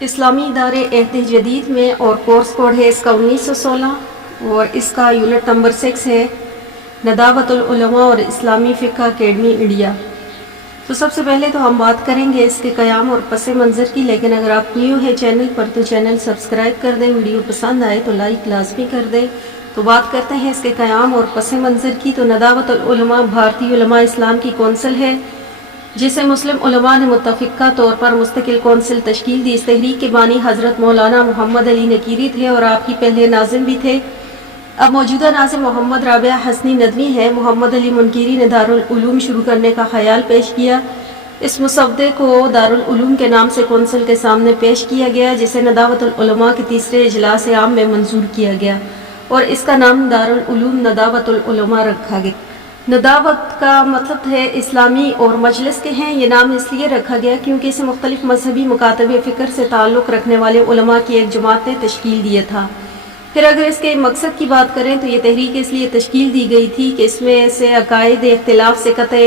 اسلامی ادارے عہد جدید میں اور کورس کوڈ ہے اس کا 1916 اور اس کا یونٹ نمبر 6 ہے نداوت العلماء اور اسلامی فقہ اکیڈمی انڈیا۔ تو سب سے پہلے تو ہم بات کریں گے اس کے قیام اور پس منظر کی، لیکن اگر آپ نیو ہے چینل پر تو چینل سبسکرائب کر دیں، ویڈیو پسند آئے تو لائک لازمی کر دیں۔ تو بات کرتے ہیں اس کے قیام اور پس منظر کی۔ تو نداوت العلماء بھارتی علماء اسلام کی کونسل ہے جسے مسلم علماء نے متفقہ طور پر مستقل کونسل تشکیل دی۔ اس تحریک کے بانی حضرت مولانا محمد علی نکیری تھے اور آپ کی پہلے ناظم بھی تھے۔ اب موجودہ ناظم محمد رابعہ حسنی ندوی ہے۔ محمد علی منکیری نے دارالعلوم شروع کرنے کا خیال پیش کیا۔ اس مسودے کو دارالعلوم کے نام سے کونسل کے سامنے پیش کیا گیا، جسے نداوت العلماء کے تیسرے اجلاس عام میں منظور کیا گیا اور اس کا نام دارالعلوم نداوت العلماء رکھا گیا۔ نداوت کا مطلب ہے اسلامی اور مجلس کے ہیں۔ یہ نام اس لیے رکھا گیا کیونکہ اسے مختلف مذہبی مکاتب فکر سے تعلق رکھنے والے علماء کی ایک جماعت نے تشکیل دیا تھا۔ پھر اگر اس کے مقصد کی بات کریں تو یہ تحریک اس لیے تشکیل دی گئی تھی کہ اس میں سے عقائد اختلاف سے قطع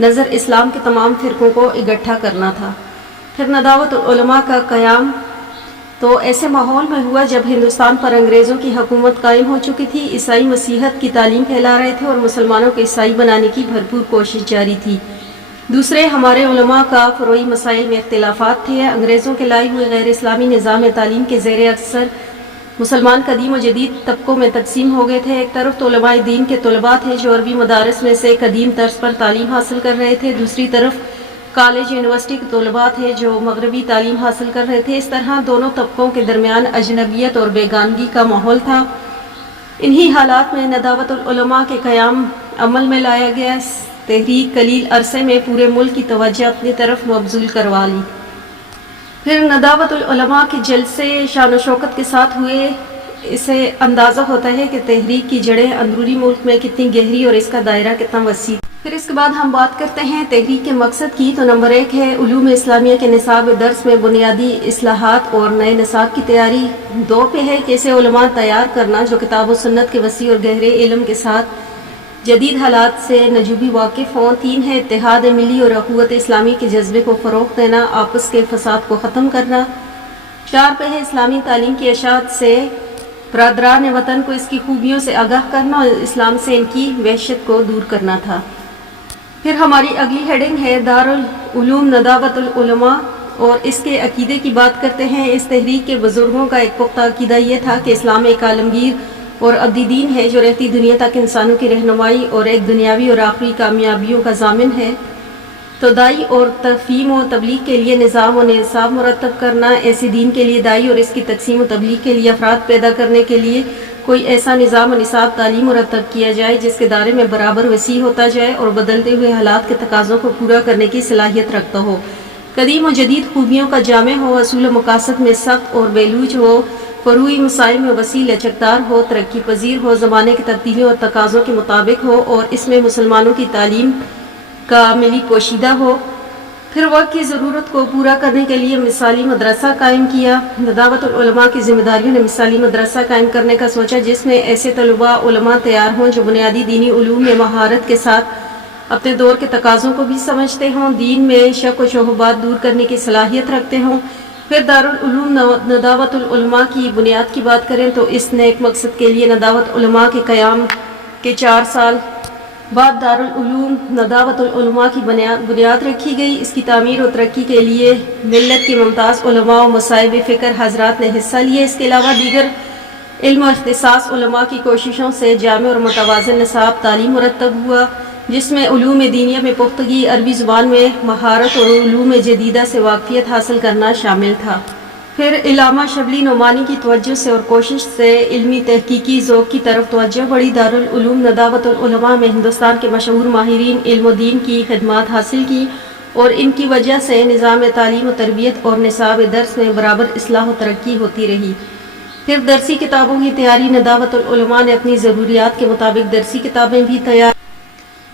نظر اسلام کے تمام فرقوں کو اکٹھا کرنا تھا۔ پھر نداوت العلماء کا قیام تو ایسے ماحول میں ہوا جب ہندوستان پر انگریزوں کی حکومت قائم ہو چکی تھی، عیسائی مسیحیت کی تعلیم پھیلا رہے تھے اور مسلمانوں کو عیسائی بنانے کی بھرپور کوشش جاری تھی۔ دوسرے، ہمارے علماء کا فروعی مسائل میں اختلافات تھے۔ انگریزوں کے لائے ہوئے غیر اسلامی نظام تعلیم کے زیر اثر مسلمان قدیم و جدید طبقوں میں تقسیم ہو گئے تھے۔ ایک طرف تو علماء دین کے طلباء تھے جو عربی مدارس میں سے قدیم طرز پر تعلیم حاصل کر رہے تھے، دوسری طرف کالج یونیورسٹی کے طلباء تھے جو مغربی تعلیم حاصل کر رہے تھے۔ اس طرح دونوں طبقوں کے درمیان اجنبیت اور بیگانگی کا ماحول تھا۔ انہی حالات میں نداوت العلماء کے قیام عمل میں لایا گیا۔ اس تحریک قلیل عرصے میں پورے ملک کی توجہ اپنی طرف مبذول کروا لی۔ پھر نداوت العلماء کے جلسے شان و شوکت کے ساتھ ہوئے۔ اسے اندازہ ہوتا ہے کہ تحریک کی جڑیں اندرونی ملک میں کتنی گہری اور اس کا دائرہ کتنا وسیع۔ پھر اس کے بعد ہم بات کرتے ہیں تحریک کے مقصد کی۔ تو نمبر 1 ہے علوم اسلامیہ کے نصاب درس میں بنیادی اصلاحات اور نئے نصاب کی تیاری۔ 2 پہ ہے کہ ایسے علماء تیار کرنا جو کتاب و سنت کے وسیع اور گہرے علم کے ساتھ جدید حالات سے نجومی واقف ہوں۔ 3 ہے اتحاد ملی اور اخوت اسلامی کے جذبے کو فروغ دینا، آپس کے فساد کو ختم کرنا۔ 4 پہ ہے اسلامی تعلیم کی اشاعت سے برادران وطن کو اس کی خوبیوں سے آگاہ کرنا اور اسلام سے ان کی وحشت کو دور کرنا تھا۔ پھر ہماری اگلی ہیڈنگ ہے دارالعلوم نداوت العلماء اور اس کے عقیدے کی بات کرتے ہیں۔ اس تحریک کے بزرگوں کا ایک پختہ عقیدہ یہ تھا کہ اسلام ایک عالمگیر اور ابدی دین ہے جو رہتی دنیا تک انسانوں کی رہنمائی اور ایک دنیاوی اور آخری کامیابیوں کا ضامن ہے۔ تو دائی اور تفہیم و تبلیغ کے لیے نظام و نصاب مرتب کرنا، ایسے دین کے لیے دائی اور اس کی تقسیم و تبلیغ کے لیے افراد پیدا کرنے کے لیے کوئی ایسا نظام و نصاب تعلیم مرتب کیا جائے جس کے دائرے میں برابر وسیع ہوتا جائے اور بدلتے ہوئے حالات کے تقاضوں کو پورا کرنے کی صلاحیت رکھتا ہو، قدیم و جدید خوبیوں کا جامع ہو، اصول و مقاصد میں سخت اور بیلوچ ہو، فروعی مسائل میں وسیع لچکدار ہو، ترقی پذیر ہو، زمانے کی تبدیلیوں اور تقاضوں کے مطابق ہو اور اس میں مسلمانوں کی تعلیم کا عملی پوشیدہ ہو۔ پھر وقت کی ضرورت کو پورا کرنے کے لیے مثالی مدرسہ قائم کیا۔ نداوت العلماء کی ذمہ داریوں نے مثالی مدرسہ قائم کرنے کا سوچا جس میں ایسے طلباء علماء تیار ہوں جو بنیادی دینی علوم میں مہارت کے ساتھ اپنے دور کے تقاضوں کو بھی سمجھتے ہوں، دین میں شک و شبہات دور کرنے کی صلاحیت رکھتے ہوں۔ پھر دارالعلوم نداوت العلماء کی بنیاد کی بات کریں تو اس نیک مقصد کے لیے نداوت علماء کے قیام کے 4 سال بعد دارالعلوم نداوت العلماء کی بنیاد رکھی گئی۔ اس کی تعمیر و ترقی کے لیے ملت کے ممتاز علماء و مصائب فکر حضرات نے حصہ لیے۔ اس کے علاوہ دیگر علم و اختصاص علماء کی کوششوں سے جامع اور متوازن نصاب تعلیم مرتب ہوا جس میں علوم دینیہ میں پختگی، عربی زبان میں مہارت اور علوم جدیدہ سے واقفیت حاصل کرنا شامل تھا۔ پھر علامہ شبلی نعمانی کی توجہ سے اور کوشش سے علمی تحقیقی ذوق کی طرف توجہ بڑھی۔ دارالعلوم نداوت العلماء میں ہندوستان کے مشہور ماہرین علم و دین کی خدمات حاصل کی اور ان کی وجہ سے نظام تعلیم و تربیت اور نصاب درس میں برابر اصلاح و ترقی ہوتی رہی۔ پھر درسی کتابوں کی تیاری۔ نداوت العلماء نے اپنی ضروریات کے مطابق درسی کتابیں بھی تیار۔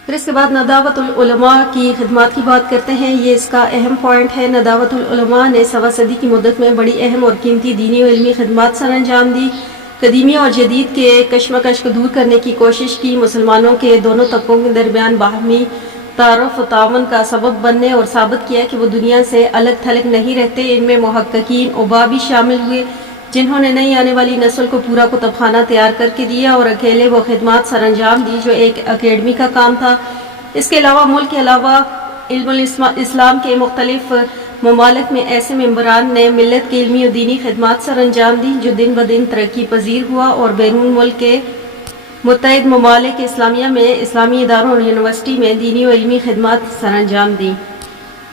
پھر اس کے بعد نداوت العلماء کی خدمات کی بات کرتے ہیں۔ یہ اس کا اہم پوائنٹ ہے۔ نداوت العلماء نے 1.25 صدی کی مدت میں بڑی اہم اور قیمتی دینی و علمی خدمات سر انجام دی، قدیمی اور جدید کے کشمکش کو دور کرنے کی کوشش کی، مسلمانوں کے دونوں طبقوں کے درمیان باہمی تعارف و تعاون کا سبب بننے اور ثابت کیا کہ وہ دنیا سے الگ تھلگ نہیں رہتے۔ ان میں محققین اوبا بھی شامل ہوئے جنہوں نے نئی آنے والی نسل کو پورا کتب خانہ تیار کر کے دیا اور اکیلے وہ خدمات سر انجام دی جو ایک اکیڈمی کا کام تھا۔ اس کے علاوہ ملک کے علاوہ علم الاسلام کے مختلف ممالک میں ایسے ممبران نے ملت کی علمی و دینی خدمات سر انجام دی جو دن بدن ترقی پذیر ہوا اور بیرون ملک کے متحد ممالک اسلامیہ میں اسلامی اداروں اور یونیورسٹی میں دینی و علمی خدمات سر انجام دی۔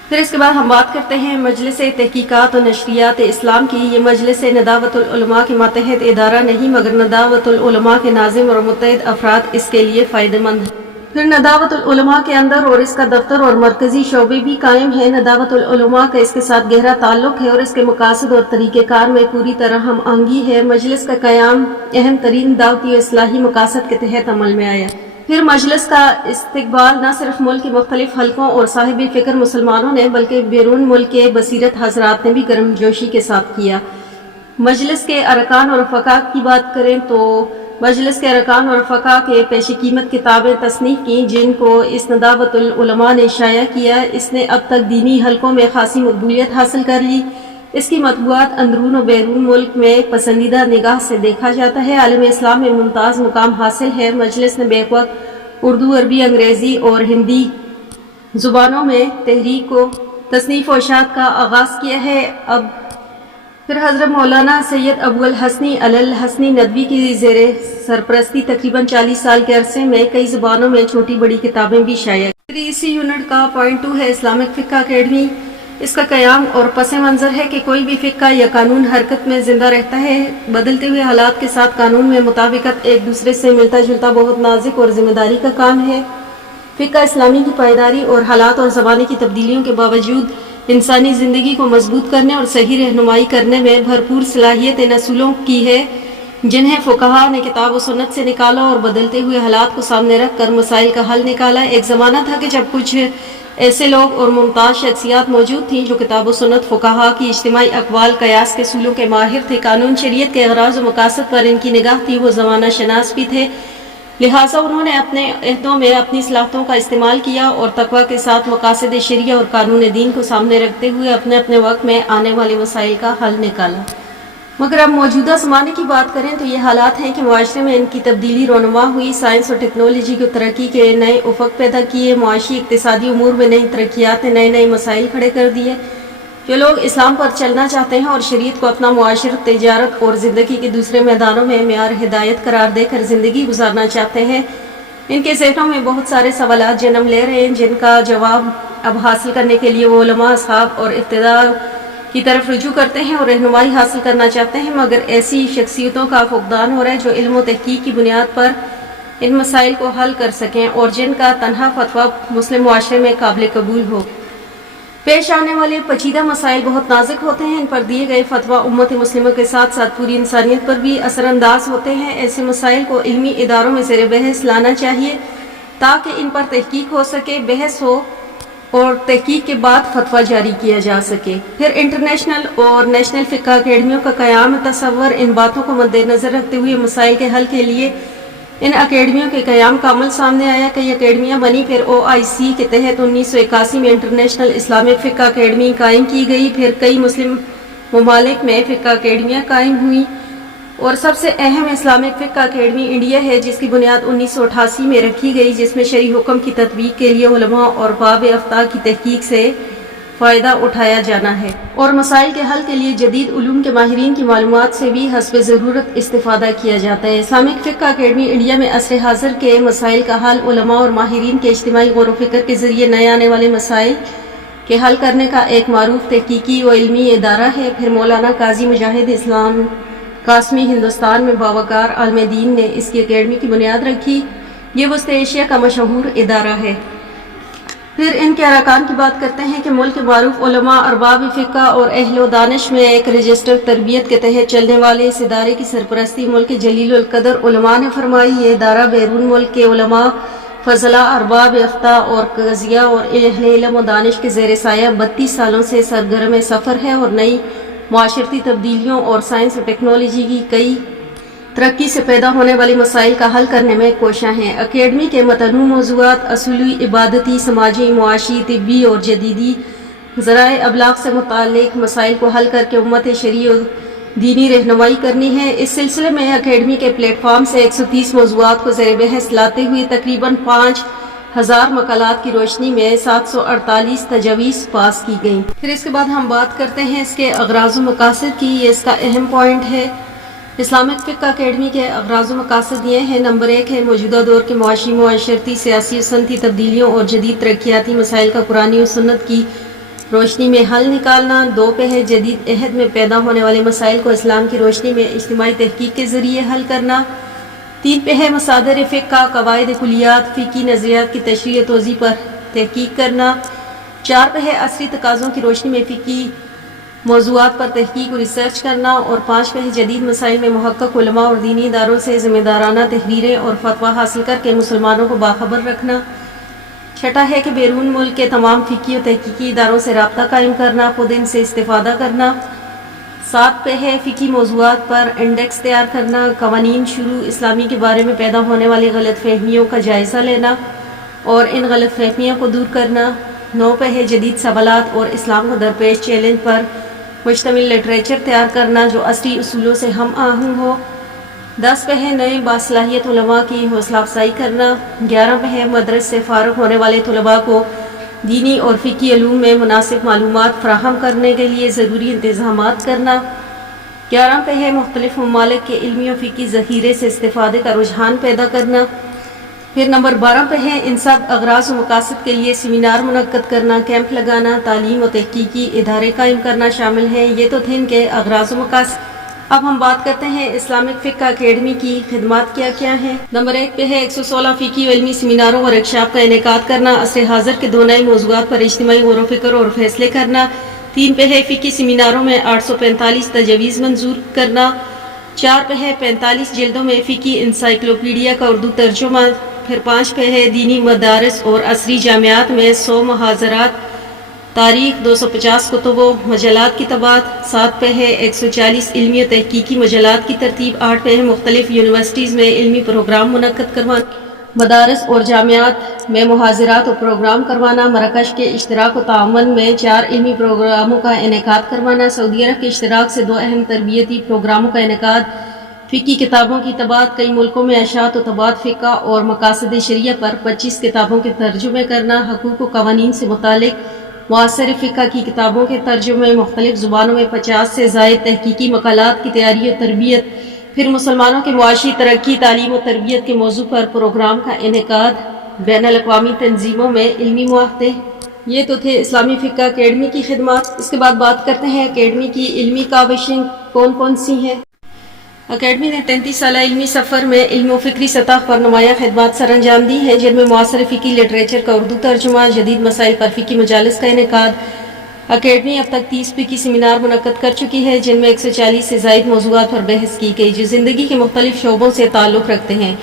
پھر اس کے بعد ہم بات کرتے ہیں مجلس تحقیقات و نشریات اسلام کی۔ یہ مجلس نداوت العلماء کے ماتحت ادارہ نہیں مگر نداوت العلماء کے ناظم اور متحد افراد اس کے لیے فائدہ مند ہیں۔ پھر نداوت العلماء کے اندر اور اس کا دفتر اور مرکزی شعبے بھی قائم ہیں۔ نداوت العلماء کا اس کے ساتھ گہرا تعلق ہے اور اس کے مقاصد اور طریقہ کار میں پوری طرح ہم آہنگی ہے۔ مجلس کا قیام اہم ترین دعوتی و اصلاحی مقاصد کے تحت عمل میں آیا۔ پھر مجلس کا استقبال نہ صرف ملک کے مختلف حلقوں اور صاحب فکر مسلمانوں نے بلکہ بیرون ملک کے بصیرت حضرات نے بھی گرم جوشی کے ساتھ کیا۔ مجلس کے ارکان اور رفقا کی بات کریں تو مجلس کے ارکان اور رفقا کے پیش قیمت کتابیں تصنیف کی جن کو اس نداوت العلماء نے شائع کیا۔ اس نے اب تک دینی حلقوں میں خاصی مقبولیت حاصل کر لی۔ اس کی مطبوعات اندرون و بیرون ملک میں پسندیدہ نگاہ سے دیکھا جاتا ہے۔ عالم اسلام میں ممتاز مقام حاصل ہے۔ مجلس نے بیک وقت اردو، عربی، انگریزی اور ہندی زبانوں میں تحریک و تصنیف و اشاعت کا آغاز کیا ہے۔ اب پھر حضرت مولانا سید ابو الحسنی الحسنی ندوی کی زیر سرپرستی تقریباً 40 سال کے عرصے میں کئی زبانوں میں چھوٹی بڑی کتابیں بھی شائع۔ پھر اسی یونٹ کا پوائنٹ 2 ہے اسلامک فقہ اکیڈمی۔ اس کا قیام اور پس منظر ہے کہ کوئی بھی فقہ یا قانون حرکت میں زندہ رہتا ہے۔ بدلتے ہوئے حالات کے ساتھ قانون میں مطابقت ایک دوسرے سے ملتا جلتا بہت نازک اور ذمہ داری کا کام ہے۔ فقہ اسلامی کی پائیداری اور حالات اور زمانے کی تبدیلیوں کے باوجود انسانی زندگی کو مضبوط کرنے اور صحیح رہنمائی کرنے میں بھرپور صلاحیت ان اصولوں کی ہے جنہیں فقہا نے کتاب و سنت سے نکالا اور بدلتے ہوئے حالات کو سامنے رکھ کر مسائل کا حل نکالا۔ ایک زمانہ تھا کہ جب کچھ ایسے لوگ اور ممتاز شخصیات موجود تھیں جو کتاب و سنت، فقہا کی اجتماعی اقوال، قیاس کے اصولوں کے ماہر تھے، قانون شریعت کے اغراض و مقاصد پر ان کی نگاہ تھی، وہ زمانہ شناس بھی تھے۔ لہٰذا انہوں نے اپنے عہدوں میں اپنی صلاحیتوں کا استعمال کیا اور تقویٰ کے ساتھ مقاصد شرعیہ اور قانون دین کو سامنے رکھتے ہوئے اپنے اپنے وقت میں آنے والے مسائل کا حل نکالا۔ مگر اب موجودہ زمانے کی بات کریں تو یہ حالات ہیں کہ معاشرے میں ان کی تبدیلی رونما ہوئی، سائنس اور ٹیکنالوجی کو ترقی کے نئے افق پیدا کیے، معاشی اقتصادی امور میں نئی ترقیات نے نئے نئے مسائل کھڑے کر دیے۔ جو لوگ اسلام پر چلنا چاہتے ہیں اور شریعت کو اپنا معاشرت، تجارت اور زندگی کے دوسرے میدانوں میں معیار ہدایت قرار دے کر زندگی گزارنا چاہتے ہیں، ان کے ذہنوں میں بہت سارے سوالات جنم لے رہے ہیں جن کا جواب اب حاصل کرنے کے لیے وہ علماء، اصحاب اور اقتدار کی طرف رجوع کرتے ہیں اور رہنمائی حاصل کرنا چاہتے ہیں، مگر ایسی شخصیتوں کا فقدان ہو رہا ہے جو علم و تحقیق کی بنیاد پر ان مسائل کو حل کر سکیں اور جن کا تنہا فتویٰ مسلم معاشرے میں قابل قبول ہو۔ پیش آنے والے پیچیدہ مسائل بہت نازک ہوتے ہیں، ان پر دیے گئے فتویٰ امت مسلمہ کے ساتھ ساتھ پوری انسانیت پر بھی اثر انداز ہوتے ہیں۔ ایسے مسائل کو علمی اداروں میں زیر بحث لانا چاہیے تاکہ ان پر تحقیق ہو سکے، بحث ہو اور تحقیق کے بعد فتویٰ جاری کیا جا سکے۔ پھر انٹرنیشنل اور نیشنل فقہ اکیڈمیوں کا قیام تصور ان باتوں کو مد نظر رکھتے ہوئے مسائل کے حل کے لیے ان اکیڈمیوں کے قیام کا عمل سامنے آیا۔ کئی اکیڈمیاں بنی، پھر OIC کے تحت 1981 میں انٹرنیشنل اسلامک فقہ اکیڈمی قائم کی گئی، پھر کئی مسلم ممالک میں فقہ اکیڈمیاں قائم ہوئیں اور سب سے اہم اسلامک فقہ اکیڈمی انڈیا ہے جس کی بنیاد 1988 میں رکھی گئی، جس میں شرعی حکم کی تطبیق کے لیے علماء اور باب افتاء کی تحقیق سے فائدہ اٹھایا جانا ہے اور مسائل کے حل کے لیے جدید علوم کے ماہرین کی معلومات سے بھی حسب ضرورت استفادہ کیا جاتا ہے۔ اسلامک فقہ اکیڈمی انڈیا میں عصر حاضر کے مسائل کا حل علماء اور ماہرین کے اجتماعی غور و فکر کے ذریعے نئے آنے والے مسائل کے حل کرنے کا ایک معروف تحقیقی و علمی ادارہ ہے۔ پھر مولانا قاضی مجاہد اسلام قاسمی ہندوستان میں باوقار عالم دین نے اس کی اکیڈمی کی بنیاد رکھی۔ یہ وسط ایشیا کا مشہور ادارہ ہے۔ پھر ان کے ارکان کی بات کرتے ہیں کہ ملک کے معروف علماء، ارباب فقہ اور اہل و دانش میں ایک رجسٹر تربیت کے تحت چلنے والے اس ادارے کی سرپرستی ملک کے جلیل القدر علماء نے فرمائی۔ یہ ادارہ بیرون ملک کے علماء، فضلاء، ارباب افتاء اور قضیہ اور اہل علم و دانش کے زیر سایہ 32 سالوں سے سرگرم سفر ہے اور نئی معاشرتی تبدیلیوں اور سائنس و ٹیکنالوجی کی کئی ترقی سے پیدا ہونے والی مسائل کا حل کرنے میں کوشاں ہیں۔ اکیڈمی کے متنوع موضوعات اصولی، عبادتی، سماجی، معاشی، طبی اور جدیدی ذرائع ابلاغ سے متعلق مسائل کو حل کر کے امت شرعی اور دینی رہنمائی کرنی ہے۔ اس سلسلے میں اکیڈمی کے پلیٹ فارم سے 130 موضوعات کو زیر بحث لاتے ہوئے تقریباً 5000 مقالات کی روشنی میں 748 تجاویز پاس کی گئیں۔ پھر اس کے بعد ہم بات کرتے ہیں اس کے اغراض و مقاصد کی۔ یہ اس کا اہم پوائنٹ ہے۔ اسلامک فقہ اکیڈمی کے اغراض و مقاصد یہ ہیں: نمبر 1 ہے موجودہ دور کے معاشی، معاشرتی، سیاسی و صنعتی تبدیلیوں اور جدید ترقیاتی مسائل کا قرآن و سنت کی روشنی میں حل نکالنا۔ 2 پہ ہے جدید عہد میں پیدا ہونے والے مسائل کو اسلام کی روشنی میں اجتماعی تحقیق کے ذریعے حل کرنا۔ 3 پہ ہے مصادر فقہ، قواعد کلیات، فقہی نظریات کی تشریح و توضیح پر تحقیق کرنا۔ 4 پہ ہے عصری تقاضوں کی روشنی میں فقہی موضوعات پر تحقیق و ریسرچ کرنا۔ اور 5 پہ ہے جدید مسائل میں محقق علماء اور دینی اداروں سے ذمہ دارانہ تحریریں اور فتویٰ حاصل کر کے مسلمانوں کو باخبر رکھنا۔ 6 ہے کہ بیرون ملک کے تمام فقہی و تحقیقی اداروں سے رابطہ قائم کرنا، خود ان سے استفادہ کرنا۔ 7 پہ ہے فقہی موضوعات پر انڈیکس تیار کرنا، قوانین، شروع اسلامی کے بارے میں پیدا ہونے والی غلط فہمیوں کا جائزہ لینا اور ان غلط فہمیوں کو دور کرنا۔ 9 پہ ہے جدید سوالات اور اسلام کو درپیش چیلنج پر مشتمل لٹریچر تیار کرنا جو عصری اصولوں سے ہم آہنگ ہو۔ 10 پہ ہے نئے باصلاحیت علماء کی حوصلہ افزائی کرنا۔ 11 پہ ہے مدرسے سے فارغ ہونے والے طلباء کو دینی اور فقہی علوم میں مناسب معلومات فراہم کرنے کے لیے ضروری انتظامات کرنا۔ 11 پہ ہے مختلف ممالک کے علمی و فقہی ذخیرے سے استفادے کا رجحان پیدا کرنا۔ پھر نمبر 12 پہ ہے ان سب اغراض و مقاصد کے لیے سیمینار منعقد کرنا، کیمپ لگانا، تعلیم و تحقیقی ادارے قائم کرنا شامل ہیں۔ یہ تو تھے ان کے اغراض و مقاصد۔ اب ہم بات کرتے ہیں اسلامک فقہ اکیڈمی کی خدمات کیا کیا ہیں۔ نمبر 1 پہ ہے 116 فقہی و علمی سیمیناروں اور ورکشاپ کا انعقاد کرنا، عصر حاضر کے 2 نئے موضوعات پر اجتماعی غور و فکر اور فیصلے کرنا۔ 3 پہ ہے فقہی سیمیناروں میں 845 تجاویز منظور کرنا۔ 4 پہ ہے 45 جلدوں میں فقہی انسائکلوپیڈیا کا اردو ترجمہ۔ پھر 5 پہ ہے دینی مدارس اور عصری جامعات میں 100 محاضرات، تاریخ 250 کتب و مجلات کی طباعت۔ 7 پہ ہے 140 علمی و تحقیقی مجلات کی ترتیب۔ 8 پہ ہے مختلف یونیورسٹیز میں علمی پروگرام منعقد کروانا، مدارس اور جامعات میں محاضرات اور پروگرام کروانا۔ مراکش کے اشتراک و تعاون میں 4 علمی پروگراموں کا انعقاد کروانا۔ سعودی عرب کے اشتراک سے 2 اہم تربیتی پروگراموں کا انعقاد۔ فقہی کتابوں کی طباعت، کئی ملکوں میں اشاعت و طباعت فقہ اور مقاصد شرعیہ پر 25 کتابوں کے ترجمے کرنا۔ حقوق و قوانین سے متعلق معاصر فقہ کی کتابوں کے ترجمے، مختلف زبانوں میں 50 سے زائد تحقیقی مقالات کی تیاری و تربیت۔ پھر مسلمانوں کے معاشی ترقی، تعلیم و تربیت کے موضوع پر پروگرام کا انعقاد۔ بین الاقوامی تنظیموں میں علمی معاہدے۔ یہ تو تھے اسلامی فقہ اکیڈمی کی خدمات۔ اس کے بعد بات کرتے ہیں اکیڈمی کی علمی کاوشیں کون کون سی ہیں۔ اکیڈمی نے 33 سالہ علمی سفر میں علم و فکری سطح پر نمایاں خدمات سر انجام دی ہیں، جن میں معاصر فقہی لٹریچر کا اردو ترجمہ، جدید مسائل پر فقہی مجالس کا انعقاد۔ اکیڈمی اب تک 30 فقہی سیمینار منعقد کر چکی ہے، جن میں 140 سے زائد موضوعات پر بحث کی گئی جو زندگی کے مختلف شعبوں سے تعلق رکھتے ہیں۔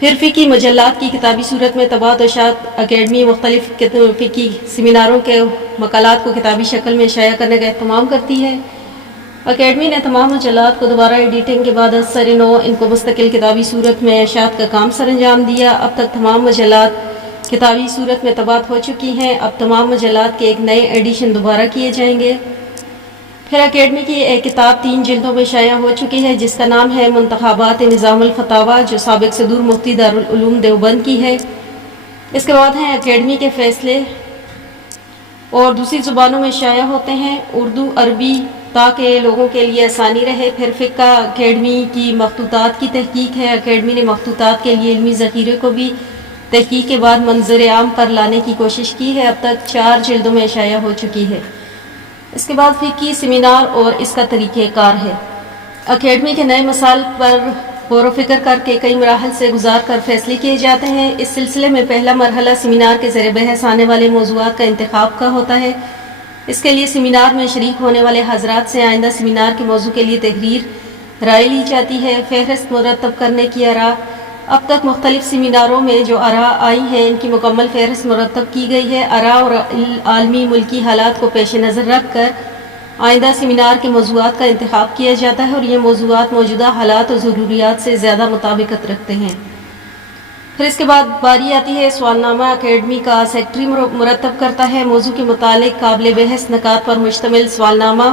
پھر فقہی مجلات کی کتابی صورت میں طباعت و اشاعت۔ اکیڈمی مختلف فقہی سیمیناروں کے مقالات کو کتابی شکل میں شائع کرنے کا اہتمام کرتی ہے۔ اکیڈمی نے تمام مجلات کو دوبارہ ایڈیٹنگ کے بعد از سر نو ان کو مستقل کتابی صورت میں اشاعت کا کام سر انجام دیا۔ اب تک تمام مجلات کتابی صورت میں طباعت ہو چکی ہیں۔ اب تمام مجلات کے ایک نئے ایڈیشن دوبارہ کیے جائیں گے۔ پھر اکیڈمی کی ایک کتاب 3 جلدوں میں شائع ہو چکی ہے جس کا نام ہے منتخبات نظام الفتاویٰ، جو سابق صدور مفتی دارالعلوم دیوبند کی ہے۔ اس کے بعد ہیں اکیڈمی کے فیصلے اور دوسری زبانوں میں شائع ہوتے ہیں، اردو، عربی، تاکہ لوگوں کے لیے آسانی رہے۔ پھر فقہ اکیڈمی کی مخطوطات کی تحقیق ہے۔ اکیڈمی نے مخطوطات کے لیے علمی ذخیرے کو بھی تحقیق کے بعد منظر عام پر لانے کی کوشش کی ہے۔ اب تک 4 جلدوں میں شائع ہو چکی ہے۔ اس کے بعد فقہی سیمینار اور اس کا طریقہ کار ہے۔ اکیڈمی کے نئے مسائل پر غور و فکر کر کے کئی مراحل سے گزار کر فیصلے کیے جاتے ہیں۔ اس سلسلے میں پہلا مرحلہ سیمینار کے زیر بحث آنے والے موضوعات کا انتخاب کا ہوتا ہے۔ اس کے لیے سیمینار میں شریک ہونے والے حضرات سے آئندہ سیمینار کے موضوع کے لیے تحریر رائے لی جاتی ہے۔ فہرست مرتب کرنے کی آراء۔ اب تک مختلف سیمیناروں میں جو آراء آئی ہیں ان کی مکمل فہرست مرتب کی گئی ہے۔ آراء اور عالمی ملکی حالات کو پیش نظر رکھ کر آئندہ سیمینار کے موضوعات کا انتخاب کیا جاتا ہے اور یہ موضوعات موجودہ حالات اور ضروریات سے زیادہ مطابقت رکھتے ہیں۔ پھر اس کے بعد باری آتی ہے سوال نامہ اکیڈمی کا سیکٹری مرتب کرتا ہے۔ موضوع کے متعلق قابل بحث نکات پر مشتمل سوال نامہ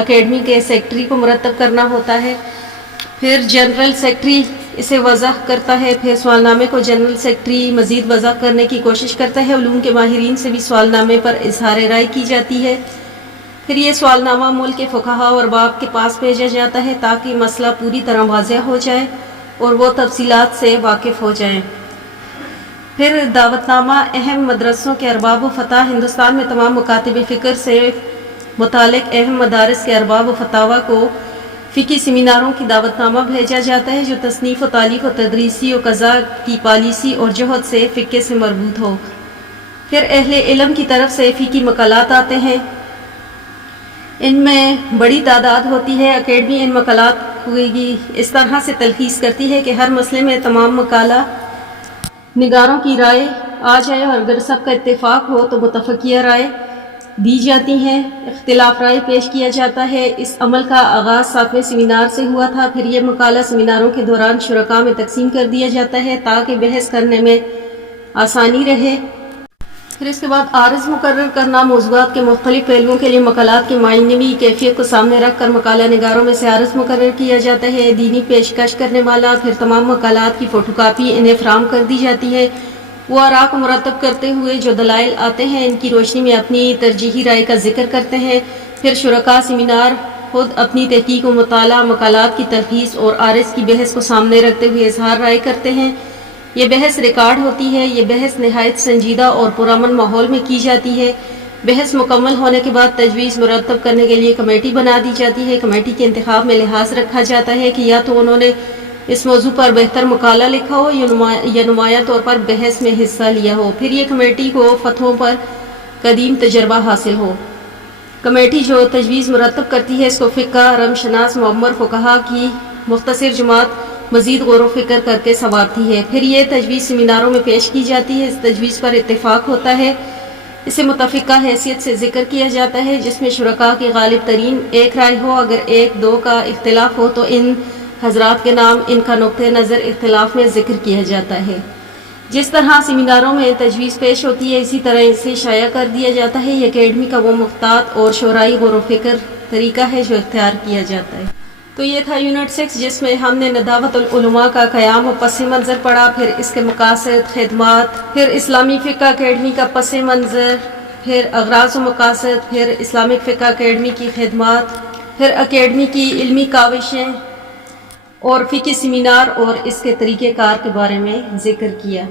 اکیڈمی کے سیکٹری کو مرتب کرنا ہوتا ہے۔ پھر جنرل سیکٹری اسے وضع کرتا ہے۔ پھر سوال نامے کو جنرل سیکٹری مزید وضع کرنے کی کوشش کرتا ہے۔ علوم کے ماہرین سے بھی سوال نامے پر اظہار رائے کی جاتی ہے۔ پھر یہ سوال نامہ ملک کے فقہا اور ارباب کے پاس بھیجا جاتا ہے تاکہ مسئلہ پوری طرح واضح ہو جائے اور وہ تفصیلات سے واقف ہو جائیں۔ پھر دعوت نامہ اہم مدرسوں کے ارباب و فتح ہندوستان میں تمام مکاتب فکر سے متعلق اہم مدارس کے ارباب و فتاوی کو فقہی سیمیناروں کی دعوت نامہ بھیجا جاتا ہے جو تصنیف و تالیف و تدریسی و قضاء کی پالیسی اور جہد سے فقہ سے مربوط ہو۔ پھر اہل علم کی طرف سے فقہی مقالات آتے ہیں، ان میں بڑی تعداد ہوتی ہے۔ اکیڈمی ان مقالات کی اس طرح سے تلخیص کرتی ہے کہ ہر مسئلے میں تمام مقالہ نگاروں کی رائے آ جائے اور اگر سب کا اتفاق ہو تو متفقیہ رائے دی جاتی ہیں، اختلاف رائے پیش کیا جاتا ہے۔ اس عمل کا آغاز 7ویں سیمینار سے ہوا تھا۔ پھر یہ مقالہ سیمیناروں کے دوران شرکاء میں تقسیم کر دیا جاتا ہے تاکہ بحث کرنے میں آسانی رہے۔ پھر اس کے بعد عارض مقرر کرنا، موضوعات کے مختلف پہلوؤں کے لیے مقالات کی معنوی کیفیت کو سامنے رکھ کر مقالہ نگاروں میں سے عارض مقرر کیا جاتا ہے۔ دینی پیشکش کرنے والا، پھر تمام مقالات کی فوٹو کاپی انہیں فراہم کر دی جاتی ہے۔ وہ آراء کو مرتب کرتے ہوئے جو دلائل آتے ہیں ان کی روشنی میں اپنی ترجیحی رائے کا ذکر کرتے ہیں۔ پھر شرکاء سیمینار خود اپنی تحقیق و مطالعہ، مقالات کی تلخیص اور عارض کی بحث کو سامنے رکھتے ہوئے اظہار رائے کرتے ہیں۔ یہ بحث ریکارڈ ہوتی ہے۔ یہ بحث نہایت سنجیدہ اور پرامن ماحول میں کی جاتی ہے۔ بحث مکمل ہونے کے بعد تجویز مرتب کرنے کے لیے کمیٹی بنا دی جاتی ہے۔ کمیٹی کے انتخاب میں لحاظ رکھا جاتا ہے کہ یا تو انہوں نے اس موضوع پر بہتر مقالہ لکھا ہو یا نمایاں طور پر بحث میں حصہ لیا ہو۔ پھر یہ کمیٹی کو فتووں پر قدیم تجربہ حاصل ہو۔ کمیٹی جو تجویز مرتب کرتی ہے اس کو فقہ، رم شناس، معمر فقہا کی مختصر جماعت مزید غور و فکر کر کے سنوارتی ہے۔ پھر یہ تجویز سیمیناروں میں پیش کی جاتی ہے۔ اس تجویز پر اتفاق ہوتا ہے، اسے متفقہ حیثیت سے ذکر کیا جاتا ہے جس میں شرکاء کی غالب ترین ایک رائے ہو۔ اگر ایک دو کا اختلاف ہو تو ان حضرات کے نام ان کا نقطہ نظر اختلاف میں ذکر کیا جاتا ہے۔ جس طرح سیمیناروں میں تجویز پیش ہوتی ہے اسی طرح اسے شائع کر دیا جاتا ہے۔ یہ اکیڈمی کا وہ محتاط اور شعرائی غور و فکر طریقہ ہے جو اختیار کیا جاتا ہے۔ تو یہ تھا یونٹ 6 جس میں ہم نے نداوت العلماء کا قیام و پس منظر پڑھا، پھر اس کے مقاصد، خدمات، پھر اسلامی فقہ اکیڈمی کا پس منظر، پھر اغراض و مقاصد، پھر اسلامک فقہ اکیڈمی کی خدمات، پھر اکیڈمی کی علمی کاوشیں اور فقہی سیمینار اور اس کے طریقہ کار کے بارے میں ذکر کیا۔